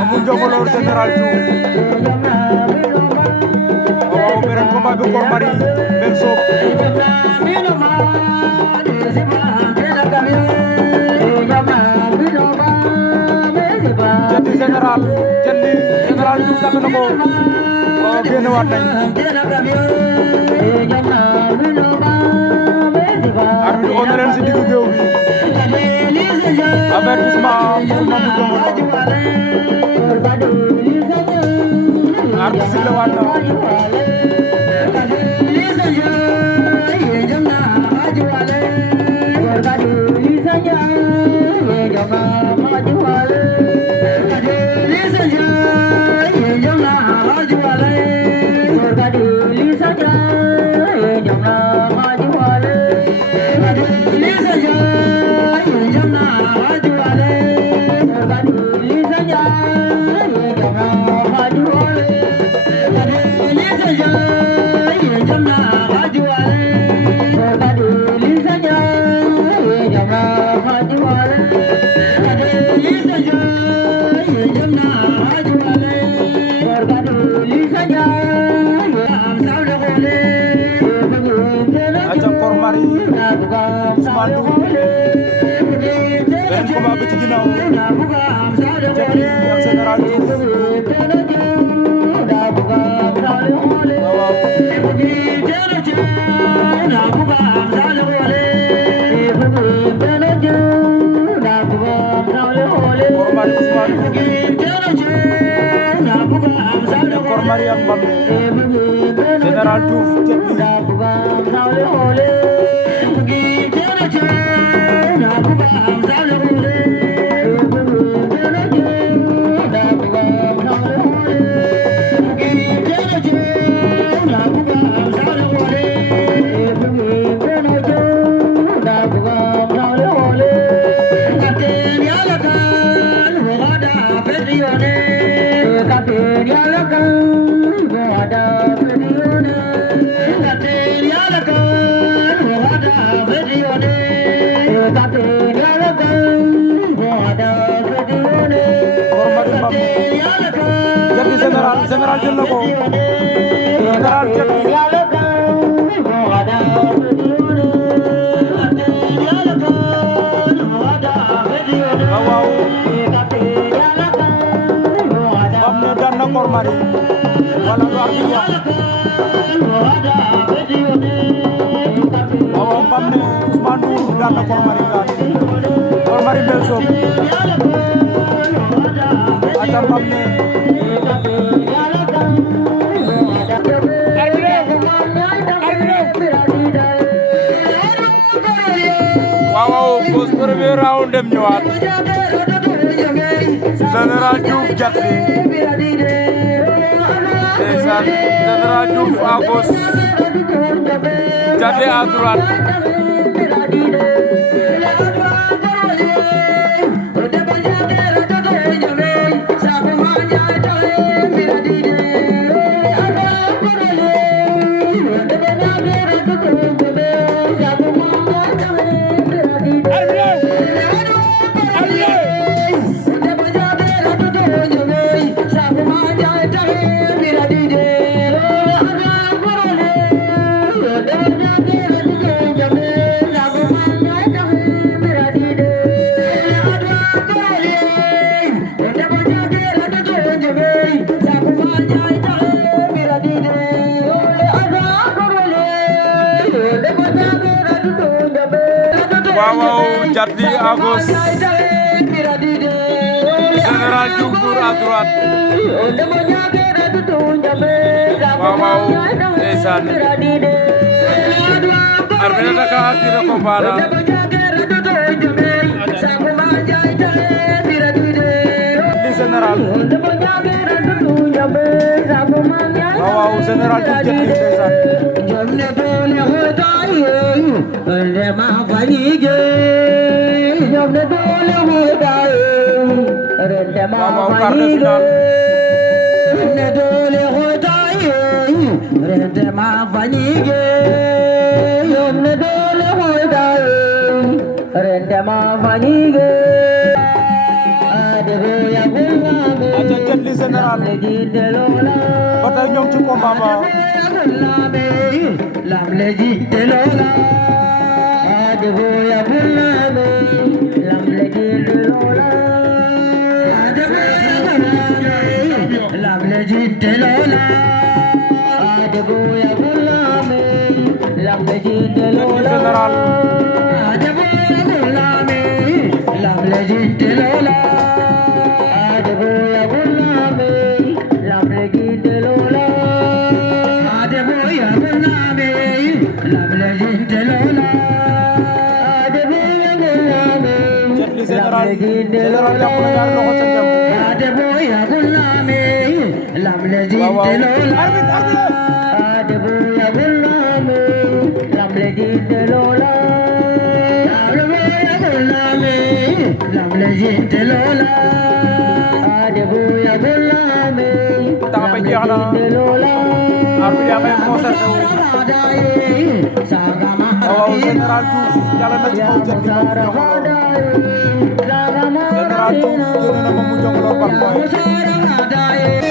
Amu Njongolor Général Diouf waaw beneen combat bi Kor Marie Mbel Sob Jatti Général Diouf tàgg na ko waaw génn waat nañ arbitre oo na leen si diggu géew bi avertissement pour Mamou Njongolor arbitre sifflé waat na aca Kor Marie Ousmane Ndour beneen combat bi ci ginnaaw Jatti ak Général Diouf Kor Marie Ousmane Ndour Kor Marie ak Mbamne Général Diouf Général jël na ko Général Jatti waaw Mbamne daan na Kor Marie wala lu arbitre wax waaw Mbamne Ousmane Ndour daan na Kor Marie Mbel Sob aca Mbamne waaw pause premier round dem ñëwaat Général Diouf Jatti ndeysaan Général Diouf à gauche Jatti à droite waaw Jatti à gauche Général Diouf à droite waaw ndeysaan arbitre dafa attiré combat la li Général waaw Général Diouf Jatti ndeysaan waaw quart de finale Rente ma vanige Jetli Général ba tey ñoom ci combat ba Général jàpp na ñaari loxo ca jàmm waaw waaw temps ba jeex na arbitre yaa ngay concerté wu waaw Général Diouf yàlla na ci kaw Jetli ba mu joxoloo Général Diouf génne na ba mu joxoloo Pape Boye